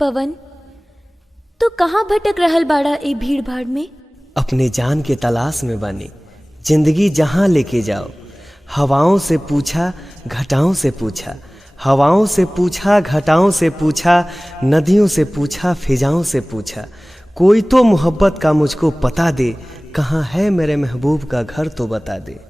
पवन, तो कहाँ भटक रहल बाड़ा ए भीड़ भाड़ में? अपने जान के तलाश में बानी। जिंदगी जहाँ लेके जाओ। हवाओं से पूछा, घटाओं से पूछा, हवाओं से पूछा, घटाओं से पूछा, नदियों से पूछा, फिजाओं से पूछा। कोई तो मोहब्बत का मुझको पता दे, कहाँ है मेरे महबूब का घर तो बता दे।